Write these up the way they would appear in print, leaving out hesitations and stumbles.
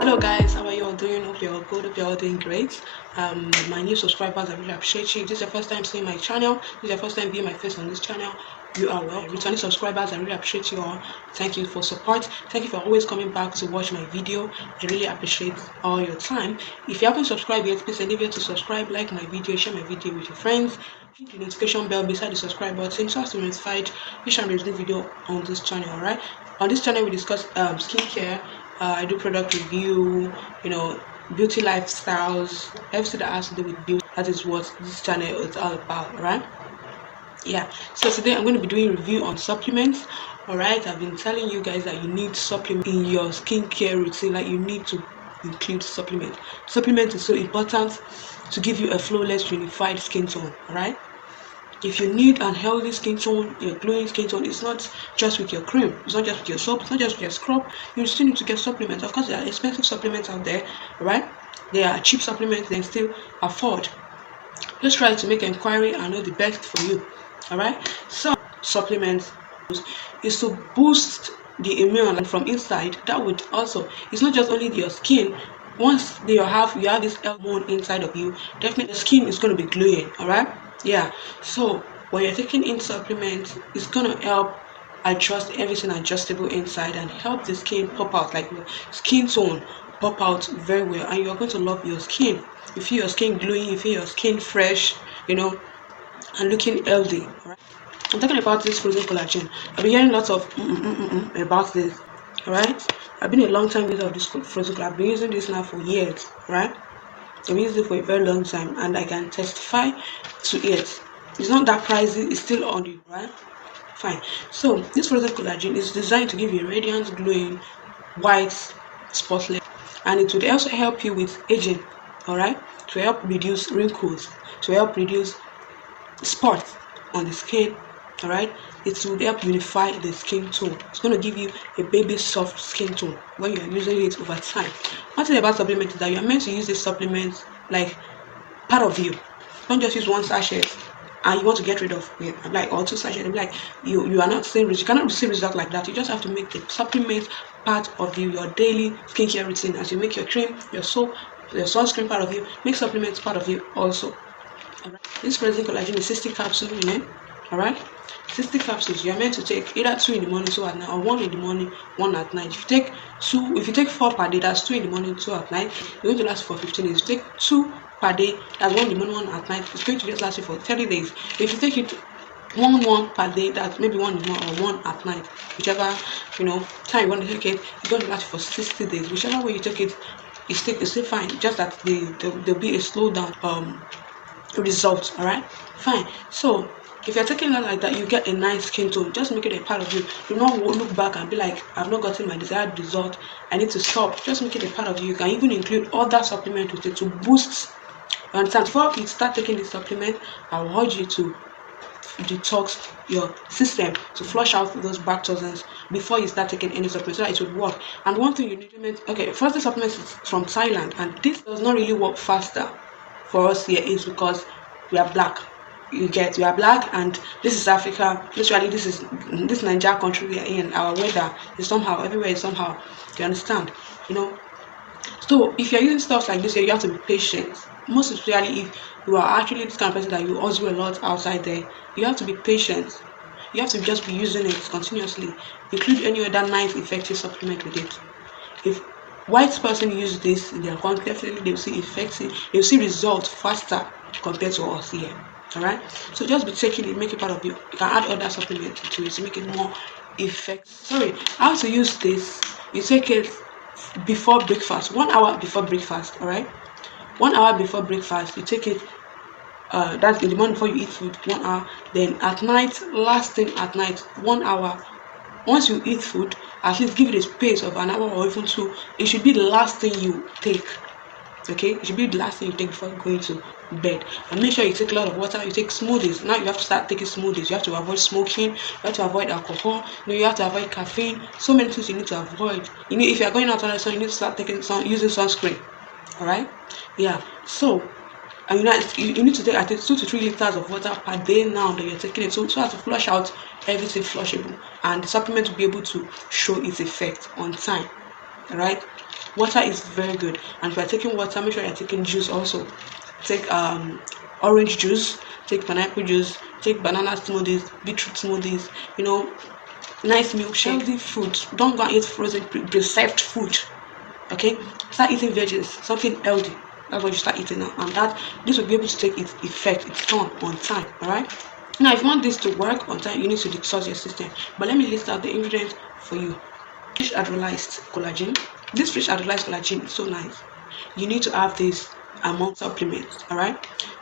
Hello guys, how are you all doing? Hope you're all good, hope you're all doing great. My new subscribers, I really appreciate you. If this is your first time seeing my channel, this is your first time viewing my face on this channel, you are well. Returning subscribers, I really appreciate you all. Thank you for support. Thank you for always coming back to watch my video. I really appreciate all your time. If you haven't subscribed yet, please endeavor to subscribe, like my video, share my video with your friends. Hit the notification bell beside the subscribe button so as to be notified each time there's a new video on this channel. Alright, on this channel we discuss skincare. I do product review, beauty lifestyles, everything that has to do with beauty. That is what this channel is all about, right? Yeah. So today I'm going to be doing review on supplements. Alright, I've been telling you guys that you need supplement in your skincare routine. Like, you need to include supplement. Supplement is so important to give you a flawless, unified skin tone. Alright. If you need an healthy skin tone, your glowing skin tone, it's not just with your cream, it's not just with your soap, it's not just with your scrub. You still need to get supplements. Of course, there are expensive supplements out there, right? There are cheap supplements they can still afford. Just try to make inquiry and know the best for you. Alright? So supplements is to boost the immune from inside. That would also, it's not just only your skin. Once you have this hormone inside of you, definitely the skin is going to be glowing. Alright? Yeah, so when you're taking in supplements, it's gonna help adjust everything adjustable inside and help the skin pop out, like your skin tone pop out very well, and you're going to love your skin. You feel your skin glowing, you feel your skin fresh, and looking healthy. Right? I'm talking about this frozen collagen. I've been hearing lots of about this. Alright, I've been a long time user of this frozen collagen. I've been using this now for years, right? I've used it for a very long time and I can testify to it. It's not that pricey, it's still on you, right? Fine. So this frozen collagen is designed to give you a radiant, glowing, white, spotless, and it would also help you with aging, alright? To help reduce wrinkles, to help reduce spots on the skin, alright? It will help unify the skin tone. It's going to give you a baby soft skin tone when you're using it over time. One thing about supplements is that you're meant to use this supplement like part of you. Don't just use one sachet and you want to get rid of it, like, or two sachets. Like, you are not seeing, you cannot receive results like that. You just have to make the supplement part of you, your daily skincare routine. As you make your cream, your soap, your sunscreen part of you, make supplements part of you also. Alright. This frozen collagen is 60 capsules in it. Alright, 60 capsules. You're meant to take either 2 in the morning, 2 at night, or 1 in the morning, 1 at night. If you take 4 per day, that's 2 in the morning, 2 at night. You're going to last for 15 days. If you take 2 per day, that's 1 in the morning, 1 at night. It's going to just last you for 30 days. If you take it one per day, that's maybe 1 in the morning or 1 at night. Whichever time you want to take it, it's going to last you for 60 days. Whichever way you take it, it's still fine. Just that there'll be a slow down result. Alright, fine. So if you're taking it like that, you get a nice skin tone. Just make it a part of you. Do not look back and be like, I've not gotten my desired result, I need to stop. Just make it a part of you. You can even include other supplements with it to boost. You understand? Before you start taking this supplement, I will urge you to detox your system, to flush out those bad toxins before you start taking any supplement, so that it would work. And one thing you need to okay, first, the supplement is from Thailand, and this does not really work faster for us here, is because we are black. We are black, and this is Africa. Literally, this Nigeria country we are in. Our weather is somehow, everywhere is somehow. You understand? So if you're using stuff like this, you have to be patient. Most especially if you are actually this kind of person that you also do a lot outside there, you have to be patient. You have to just be using it continuously. Include any other nice, effective supplement with it. If white person use this in their country, definitely they'll see effective. They'll see results faster compared to us here. Alright, so just be taking it, make it part of you. You can add other supplements to it to make it more effective. How to use this? You take it before breakfast, 1 hour before breakfast. Alright, 1 hour before breakfast, you take it. That's in the morning before you eat food, 1 hour. Then at night, last thing at night, 1 hour. Once you eat food, at least give it a space of an hour or even 2. It should be the last thing you take. Okay, it should be the last thing you take before going to bed. And make sure you take a lot of water. You take smoothies. Now you have to start taking smoothies. You have to avoid smoking, you have to avoid alcohol, you have to avoid caffeine. So many things you need to avoid. If you are going out on the sun, you need to start using sunscreen. Alright, yeah. So and you need to take at least 2 to 3 liters of water per day now that you're taking it, so as to flush out everything flushable, and the supplement will be able to show its effect on time. All right, water is very good, and if you're taking water, make sure you're taking juice also. Take orange juice, take pineapple juice, take banana smoothies, beetroot smoothies, nice milkshake, healthy food. Don't go and eat frozen preserved food. Okay, start eating veggies, something healthy. That's what you start eating now, and this will be able to take its effect, its turn on time. All right, now if you want this to work on time, you need to detox your system. But let me list out the ingredients for you. Fish hydrolyzed collagen. This fish hydrolyzed collagen is so nice. You need to have this among supplements. All right,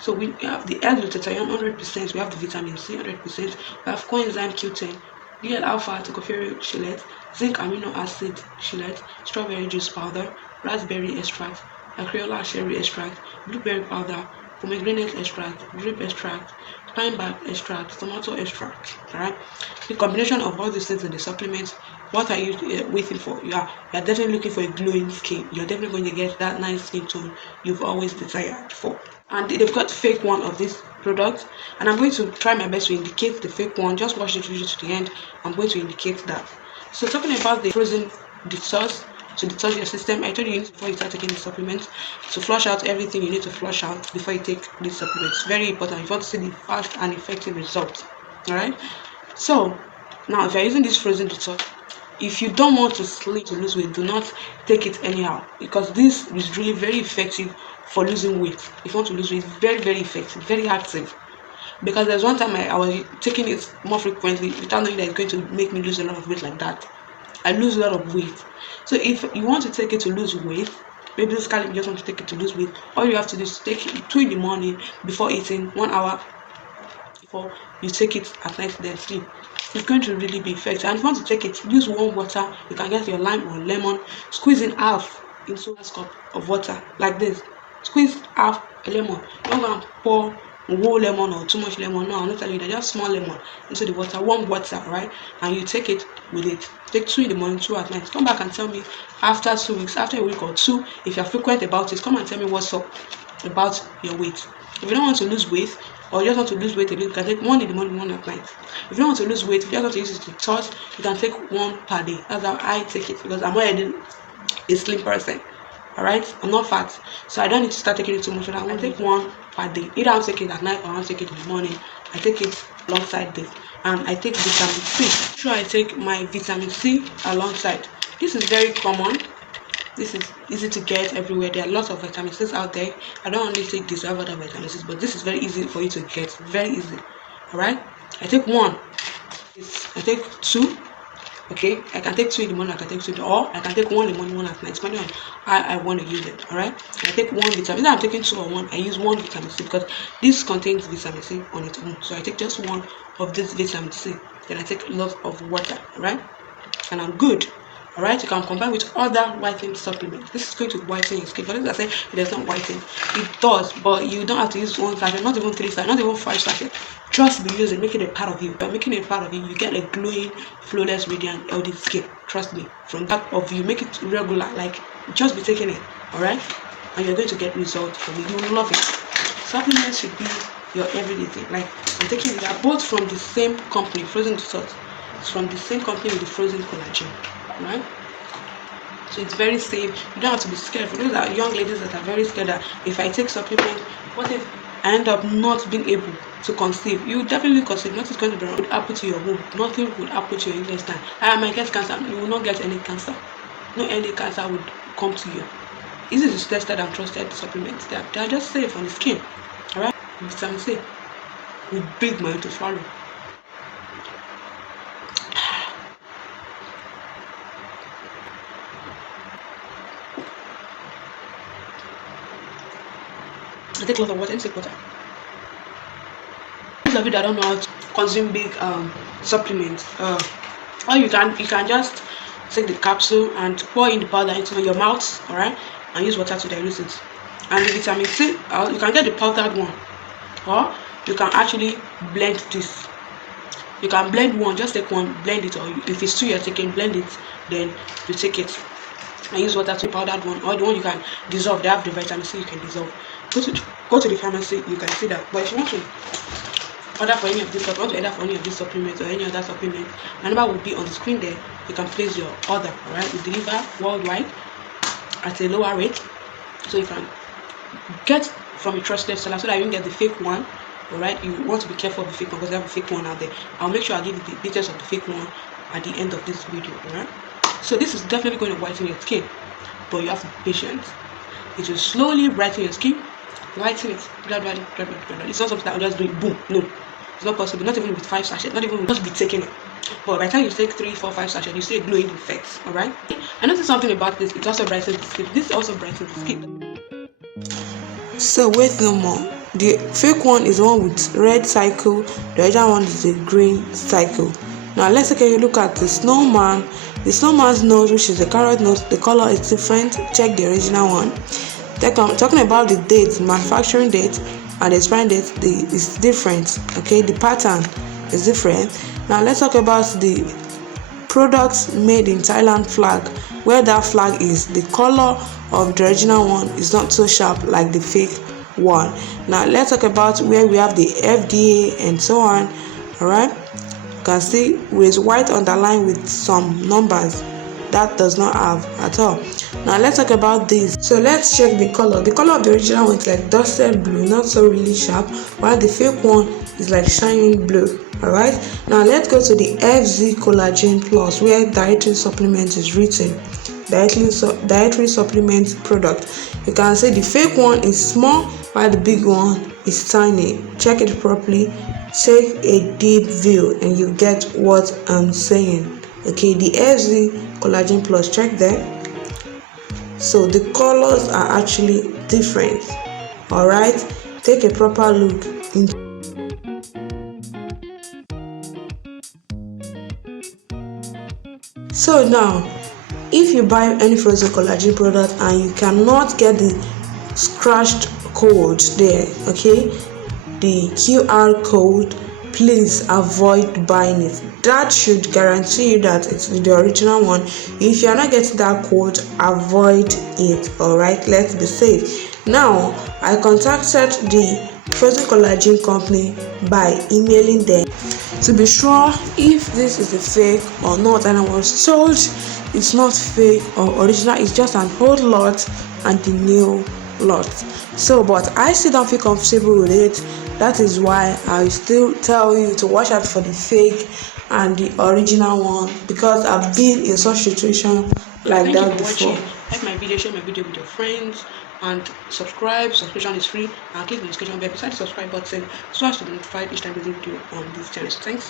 so we have the L-glutathione 100%, we have the vitamin C 100%, we have coenzyme Q10, DL alpha tocopherol chelate, zinc amino acid chelate, strawberry juice powder, raspberry extract, acreola cherry extract, blueberry powder, pomegranate extract, grape extract, pine bark extract, tomato extract. All right, the combination of all these things in the supplements. What are you waiting for? You are definitely looking for a glowing skin. You're definitely going to get that nice skin tone you've always desired for. And they've got fake one of this product, and I'm going to try my best to indicate the fake one. Just watch the video to the end. I'm going to indicate that. So talking about the frozen detox, to detox your system, I told you before you start taking the supplements to flush out everything you need to flush out before you take these supplements. Very important if you want to see the fast and effective results. All right, so now if you're using this frozen detox, if you don't want to sleep to lose weight, do not take it anyhow, because this is really very effective for losing weight. If you want to lose weight, very, very effective, very active. Because there's one time I was taking it more frequently without knowing that it's going to make me lose a lot of weight like that. I lose a lot of weight. So if you want to take it to lose weight, maybe basically you just want to take it to lose weight, all you have to do is take it 2 in the morning before eating, 1 hour before you take it at night, then sleep. It's going to really be effective. And if you want to take it, use warm water. You can get your lime or lemon, squeeze in half into a cup of water like this. Squeeze half a lemon. Don't go and pour whole lemon or too much lemon. No, I'm not telling you that. Just small lemon into the water, warm water, right? And you take it with it. Take 2 in the morning, 2 at night. Come back and tell me after 2 weeks, after a week or 2, if you're frequent about it, come and tell me what's up about your weight. If you don't want to lose weight, or you just want to lose weight a little, you can take 1 in the morning, 1 at night. If you don't want to lose weight, if you just want to use it to touch, you can take 1 per day. That's how I take it, because I'm already a slim person. Alright, I'm not fat, so I don't need to start taking it too much. I take 1 per day. Either I'm taking it at night or I'm taking it in the morning. I take it alongside this, and I take vitamin C. Sure, I take my vitamin C alongside. This is very common. This is easy to get everywhere. There are lots of vitamin C's out there. I don't only take this, I have other vitamin C's, but this is very easy for you to get. Very easy. Alright? I take 1. I take 2. Okay? I can take 2 in the morning, I can take 2 or I can take 1 in the morning, 1 at night, depending on how I want to use it. Alright? I take 1 vitamin. Either I'm taking 2 or 1, I use 1 vitamin C because this contains vitamin C on its own. So I take just 1 of this vitamin C. Then I take a lot of water. Alright? And I'm good. Alright, you can combine with other whitening supplements. This is going to whiten your skin. For this, I say it does not whiten. It does, but you don't have to use 1 sachet, not even 3 sachets, not even 5 sachets. Trust me, use it, make it a part of you. By making it a part of you, you get a glowing, flawless, radiant, healthy skin. Trust me. From that of you, make it regular. Like, just be taking it. Alright? And you're going to get results from it. You will love it. Supplements should be your everyday thing. Like, I'm taking it. They are both from the same company, Frozen Detox. It's from the same company with the frozen collagen. Right? So it's very safe. You don't have to be scared. For those are young ladies that are very scared that if I take supplement, what if I end up not being able to conceive? You definitely conceive. Nothing's going to be wrong. Would happen to your womb. Nothing would happen to your intestine. I might get cancer. You will not get any cancer. No any cancer would come to you. This is tested and trusted supplements. They are just safe on the skin. Alright? Vitamin C. With big mind to swallow. I take a lot of water. Take water. Those of you that don't know how to consume big supplements, or you can just take the capsule and pour in the powder into your mouth, alright, and use water to dilute it. And the vitamin C, you can get the powdered one, or you can actually blend this. You can blend one, just take one, blend it, or if it's 2 you're taking, blend it, then you take it. And use water to powdered one, or the one you can dissolve. They have the vitamin C you can dissolve. go to the pharmacy, you can see that. But if you want to order for any of these supplements or any other supplement, my number will be on the screen there. You can place your order. Alright, we deliver worldwide at a lower rate, so you can get from a trusted seller so that you don't get the fake one. Alright, you want to be careful of the fake one because they have a fake one out there. I'll make sure I give you the details of the fake one at the end of this video. Alright, so this is definitely going to whiten your skin, but you have to be patient. It will slowly brighten your skin, whiten it gradually. It's not something that will just do it boom. No, it's not possible. Not even with 5 sachets. Not even with just be taking it. But by the time you take 3, 4, 5 sachets, you see a glowing effect. Alright, I noticed something about this. It also brightens the skin. This also brightens the skin. So wait no more. The fake one is the one with red cycle, the other one is the green cycle. Now let's take a look at the snowman. The snowman's nose, which is the carrot nose, the color is different. Check the original one. Talking about the date, manufacturing date and the expiring date, is different. Okay, the pattern is different. Now let's talk about the products made in Thailand flag. Where that flag is, the color of the original one is not so sharp like the fake one. Now let's talk about where we have the FDA and so on. Alright, you can see with white underline with some numbers that does not have at all. Now let's talk about this. So let's check the color. The color of the original one is like dusted blue, not so really sharp, while the fake one is like shining blue. Alright, now let's go to the FZ Collagen Plus, where dietary supplement is written. Dietary supplement product. You can see the fake one is small while the big one is tiny. Check it properly, take a deep view, and you get what I'm saying. Okay, the FZ Collagen Plus, check there. So the colors are actually different. Alright, take a proper look into. So now, if you buy any frozen collagen product and you cannot get the scratched code there, okay, the QR code, please avoid buying it. That should guarantee you that it's the original one. If you are not getting that code, avoid it. Alright, let's be safe. Now, I contacted the frozen collagen company by emailing them to be sure if this is a fake or not, and I was told it's not fake or original, it's just an old lot and the new lot. So but I still don't feel comfortable with it. That is why I still tell you to watch out for the fake and the original one, because I've been in such situation like that before. Like my video, share my video with your friends, and subscribe. Subscription is free, and click the description bell beside the subscribe button so as to be notified each time we do video on this channel. So thanks.